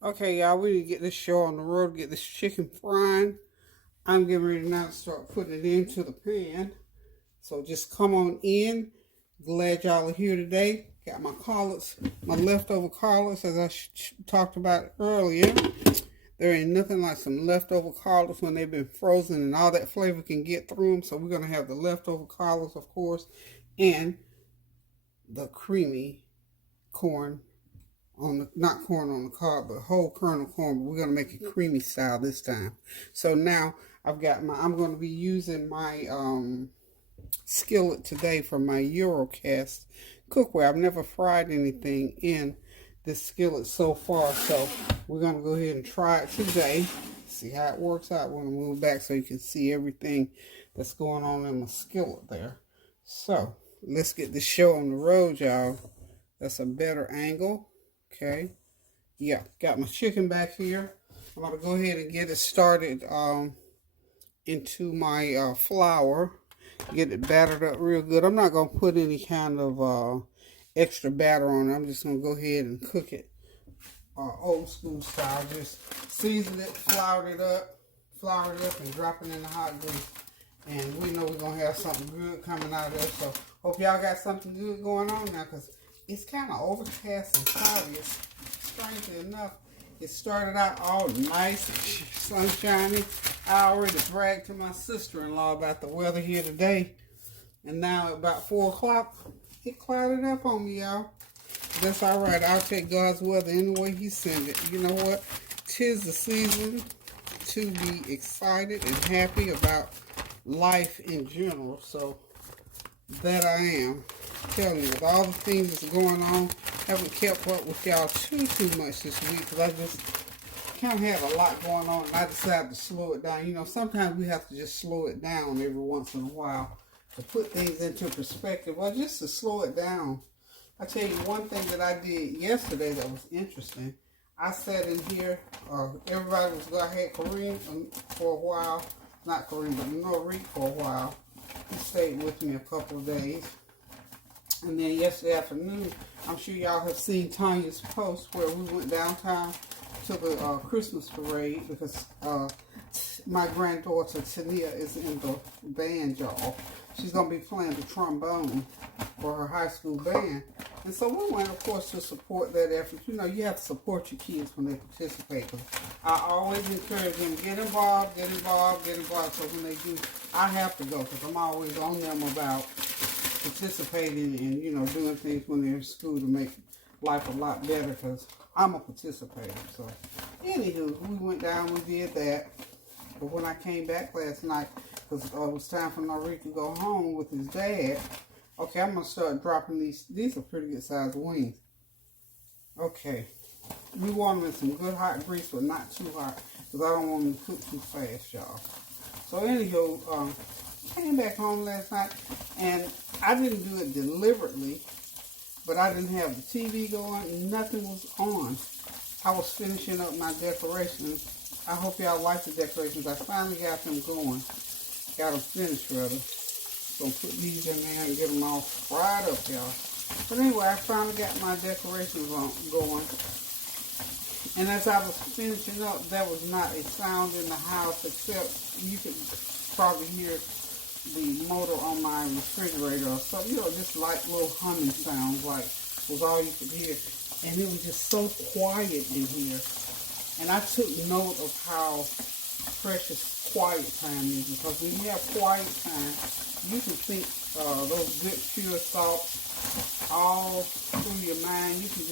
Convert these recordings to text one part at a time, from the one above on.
Okay, y'all, we need to get this show on the road, get this chicken frying. I'm getting ready now to start putting it into the pan. So just come on in. Glad y'all are here today. Got my collards, my leftover collards, as I talked about earlier. There ain't nothing like some leftover collards when they've been frozen and all that flavor can get through them. So we're going to have the leftover collards, of course, and the creamy corn on the, not corn on the cob, but whole kernel corn. But we're gonna make it creamy style this time. So now I'm gonna be using my skillet today for my Eurocast cookware. I've never fried anything in this skillet so far, so we're gonna go ahead and try it today. See how it works out. We're gonna move back so you can see everything that's going on in my skillet there. So let's get the show on the road, y'all. That's a better angle. Okay. Yeah, got my chicken back here. I'm going to go ahead and get it started into my flour. Get it battered up real good. I'm not going to put any kind of extra batter on it. I'm just going to go ahead and cook it old school style. Just season it, flour it up, and drop it in the hot grease. And we know we're going to have something good coming out of there. So hope y'all got something good going on now, because it's kind of overcast and cloudy. Strangely enough, it started out all nice and sunshiny. I already bragged to my sister-in-law about the weather here today. And now at about 4 o'clock, it clouded up on me, y'all. That's all right. I'll take God's weather any way he sends it. You know what? 'Tis the season to be excited and happy about life in general. So that I am. I'm telling you, with all the things that's going on, haven't kept up with y'all too much this week, because I just kind of had a lot going on, and I decided to slow it down. You know, sometimes we have to just slow it down every once in a while to put things into perspective, or just to slow it down. I tell you one thing that I did yesterday that was interesting. I sat in here, everybody was going, I had Kareem for a while, not Kareem, but Norik for a while. He stayed with me a couple of days. And then yesterday afternoon, I'm sure y'all have seen Tanya's post where we went downtown to the Christmas parade, because my granddaughter Tania is in the band, y'all. She's going to be playing the trombone for her high school band. And so we went, of course, to support that effort. You know, you have to support your kids when they participate. I always encourage them, get involved. So when they do, I have to go, because I'm always on them about participating and, you know, doing things when they're in school to make life a lot better, because I'm a participator. So, anywho, we went down, we did that. But when I came back last night, because it was time for Norik to go home with his dad, okay, I'm going to start dropping these. These are pretty good sized wings. Okay. We want them in some good hot grease, but not too hot, because I don't want them to cook too fast, y'all. So, anywho, came back home last night, and I didn't do it deliberately, but I didn't have the TV going. Nothing was on. I was finishing up my decorations. I hope y'all like the decorations. I finally got them going. Got them finished, rather. Gonna put these in there and get them all fried up, y'all. But anyway, I finally got my decorations going. And as I was finishing up, there was not a sound in the house, except you could probably hear the motor on my refrigerator or something, you know, just like little humming sounds, like was all you could hear. And it was just so quiet in here. And I took note of how precious quiet time is, because when you have quiet time, you can think those good pure thoughts all through your mind. You can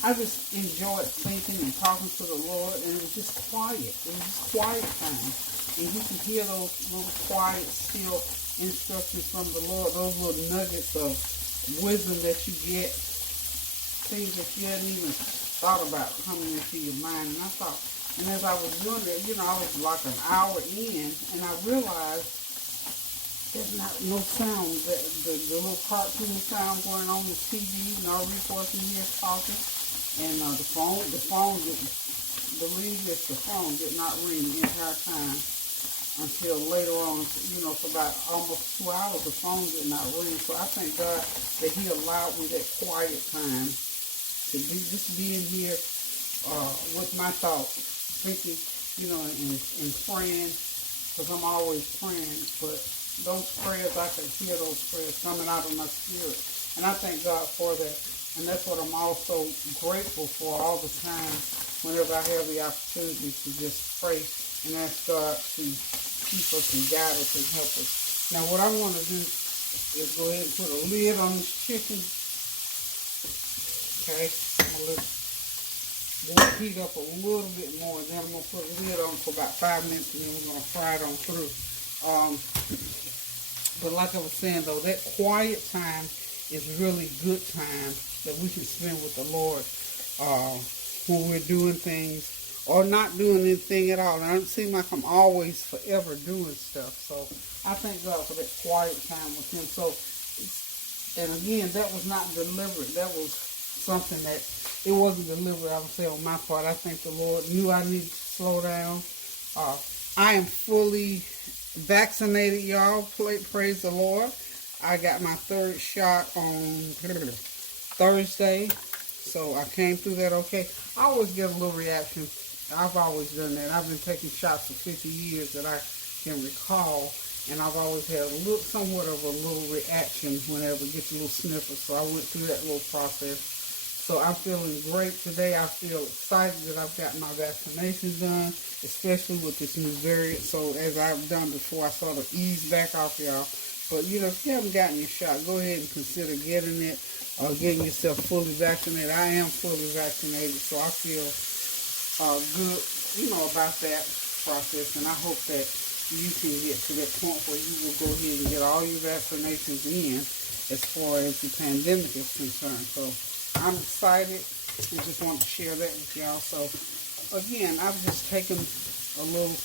I just enjoyed thinking and talking to the Lord, and it was just quiet. It was just quiet time. And you can hear those little quiet, still instructions from the Lord, those little nuggets of wisdom that you get, things that you hadn't even thought about coming into your mind. And I thought, and as I was doing it, you know, I was like an hour in, and I realized there's not no sound. The little cartoon sound going on the TV, no reporting here talking, and the phone didn't, believe this, the phone did not ring the entire time until later on, you know, for about almost 2 hours, the phone did not ring. So I thank God that he allowed me that quiet time to be in here with my thoughts, thinking, and praying, because I'm always praying. But those prayers, I can hear those prayers coming out of my spirit, and I thank God for that. And that's what I'm also grateful for all the time. Whenever I have the opportunity to just pray and ask God to keep us and guide us and help us. Now, what I want to do is go ahead and put a lid on this chicken. Okay, I'm going to let it heat up a little bit more, and then I'm going to put a lid on for about 5 minutes, and then we're going to fry it on through. But like I was saying, though, that quiet time is really good time that we can spend with the Lord when we're doing things or not doing anything at all. And I don't seem like I'm always forever doing stuff. So I thank God for that quiet time with Him. So, and again, that was not deliberate. That was something that, it wasn't deliberate, I would say, on my part. I think the Lord knew I needed to slow down. I am fully vaccinated, y'all. Praise the Lord. I got my 3rd shot on Thursday, so I came through that okay. I always get a little reaction. I've always done that. I've been taking shots for 50 years that I can recall, and I've always had somewhat of a little reaction whenever it gets a little sniffer, so I went through that little process. So I'm feeling great today. I feel excited that I've got my vaccination done, especially with this new variant. So as I've done before, I sort of ease back off, y'all. But, if you haven't gotten your shot, go ahead and consider getting it or getting yourself fully vaccinated. I am fully vaccinated, so I feel good, about that process. And I hope that you can get to that point where you will go ahead and get all your vaccinations in as far as the pandemic is concerned. So I'm excited and just want to share that with y'all. So, again, I've just taken a little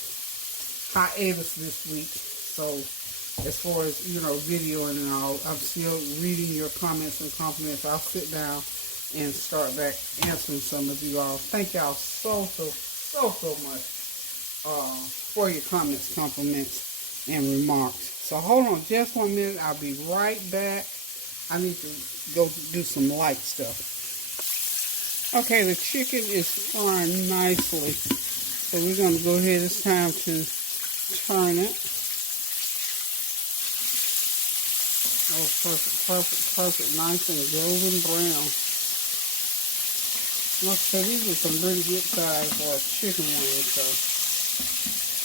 hiatus this week. So, as far as, videoing and all, I'm still reading your comments and compliments. I'll sit down and start back answering some of you all. Thank y'all so much for your comments, compliments, and remarks. So hold on just 1 minute. I'll be right back. I need to go do some light stuff. Okay, the chicken is frying nicely. So we're going to go ahead. It's time to turn it. Oh, perfect, nice and golden brown. Like I said, these are some really good size chicken wings, so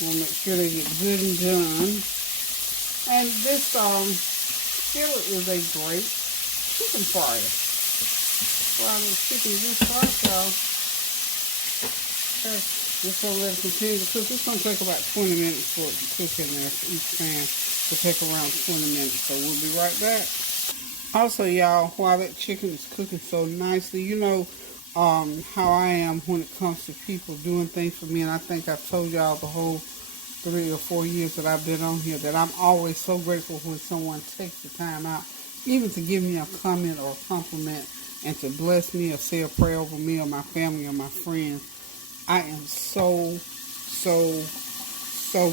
we'll make sure they get good and done. And this skillet is a great chicken fryer. Fry the chicken just right, y'all. Okay, just gonna let it continue to cook. It's gonna take about 20 minutes for it to cook in there. Each pan will take around 20 minutes, so we'll be right back. Also, y'all, while that chicken is cooking so nicely, how I am when it comes to people doing things for me, and I think I've told y'all the whole 3 or 4 years that I've been on here that I'm always so grateful when someone takes the time out, even to give me a comment or a compliment, and to bless me or say a prayer over me or my family or my friends. I am so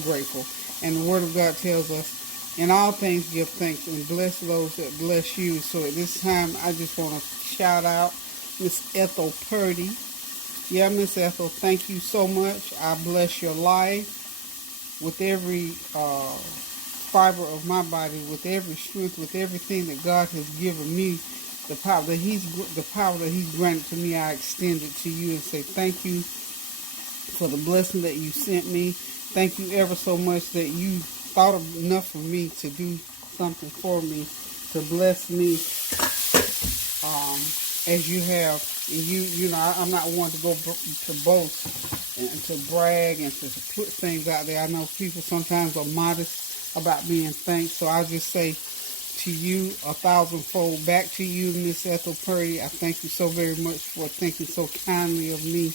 grateful. And the Word of God tells us, in all things give thanks and bless those that bless you. So at this time, I just want to shout out Miss Ethel Purdy. Yeah, Miss Ethel, thank you so much. I bless your life with every fiber of my body, with every strength, with everything that God has given me. The power that He's granted to me, I extend it to you and say thank you for the blessing that you sent me. Thank you ever so much that you thought enough of me to do something for me, to bless me as you have. And I'm not one to go to boast and to brag and to put things out there. I know people sometimes are modest about being thanked, so I'll just say to you 1,000-fold back to you, Miss Ethel Purdy. I thank you so very much for thinking so kindly of me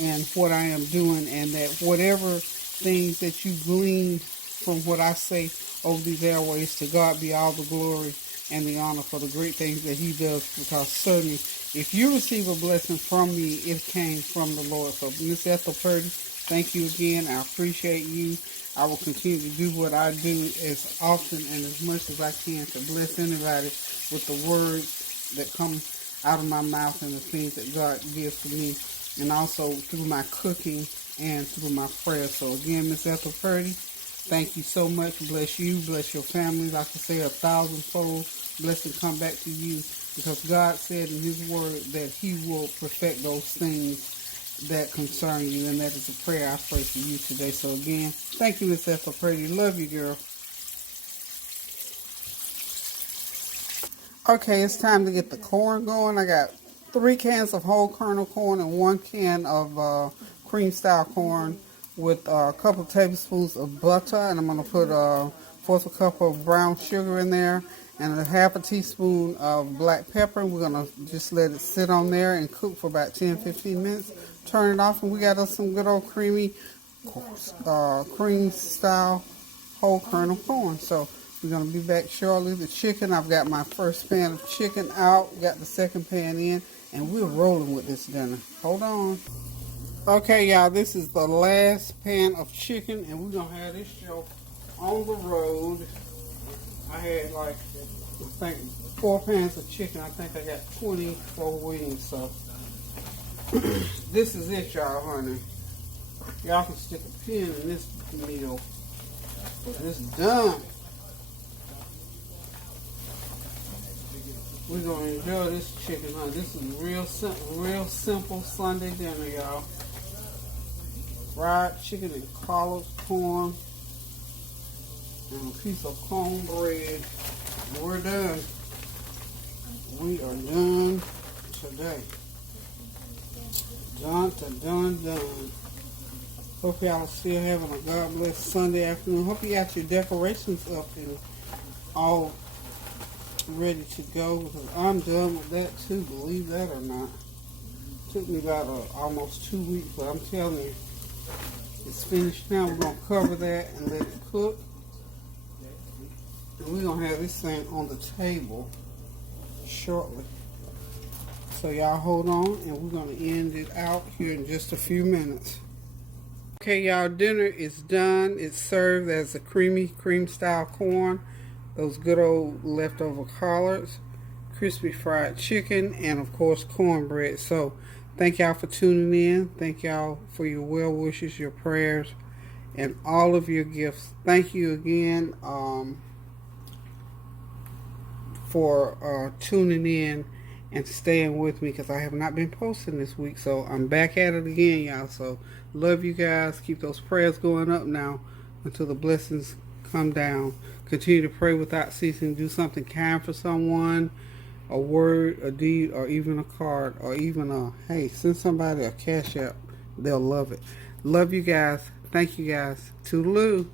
and what I am doing, and that whatever things that you glean from what I say over these airways, to God be all the glory and the honor for the great things that He does, because certainly if you receive a blessing from me, it came from the Lord. So Miss Ethel Purdy, thank you again. I appreciate you. I will continue to do what I do as often and as much as I can to bless anybody with the words that come out of my mouth and the things that God gives to me. and also through my cooking and through my prayers. So again, Miss Ethel Purdy, thank you so much. Bless you, bless your family. Like I say, 1,000-fold blessing come back to you, because God said in His Word that He will perfect those things that concern you, and that is a prayer I pray for you today. So again, thank you, Miss Ethel Purdy. Love you, girl. Okay, it's time to get the corn going. I got 3 cans of whole kernel corn and 1 can of cream style corn with a couple of tablespoons of butter, and I'm going to put a 1/4 cup of brown sugar in there and a 1/2 teaspoon of black pepper. We're going to just let it sit on there and cook for about 10-15 minutes. Turn it off, and we got us some good old creamy cream style whole kernel corn. So we're going to be back shortly. The chicken, I've got my first pan of chicken out, got the second pan in, and we're rolling with this dinner. Hold on. Okay, y'all, this is the last pan of chicken, and we're going to have this show on the road. I had like, I think 4 pans of chicken. I think I got 24 wings, so this is it, y'all, honey. Y'all can stick a pin in this meal, but it's done. We're going to enjoy this chicken, honey. This is real simple Sunday dinner, y'all. Fried chicken and collard corn and a piece of cornbread. We're done. We are done today. Done. Hope y'all are still having a God bless Sunday afternoon. Hope you got your decorations up and all ready to go, because I'm done with that too, believe that or not. Took me about almost 2 weeks, but I'm telling you, it's finished now. We're going to cover that and let it cook, and we're going to have this thing on the table shortly. So y'all hold on, and we're going to end it out here in just a few minutes. Okay, y'all, dinner is done. It's served as a cream style corn, those good old leftover collards, crispy fried chicken, and of course cornbread. So thank y'all for tuning in. Thank y'all for your well wishes, your prayers, and all of your gifts. Thank you again for tuning in and staying with me, because I have not been posting this week. So I'm back at it again, y'all. So love you guys. Keep those prayers going up now until the blessings come down. Continue to pray without ceasing. Do something kind for someone, a word, a deed, or even a card, or even hey, send somebody a cash app. They'll love it. Love you guys. Thank you guys. Toodaloo.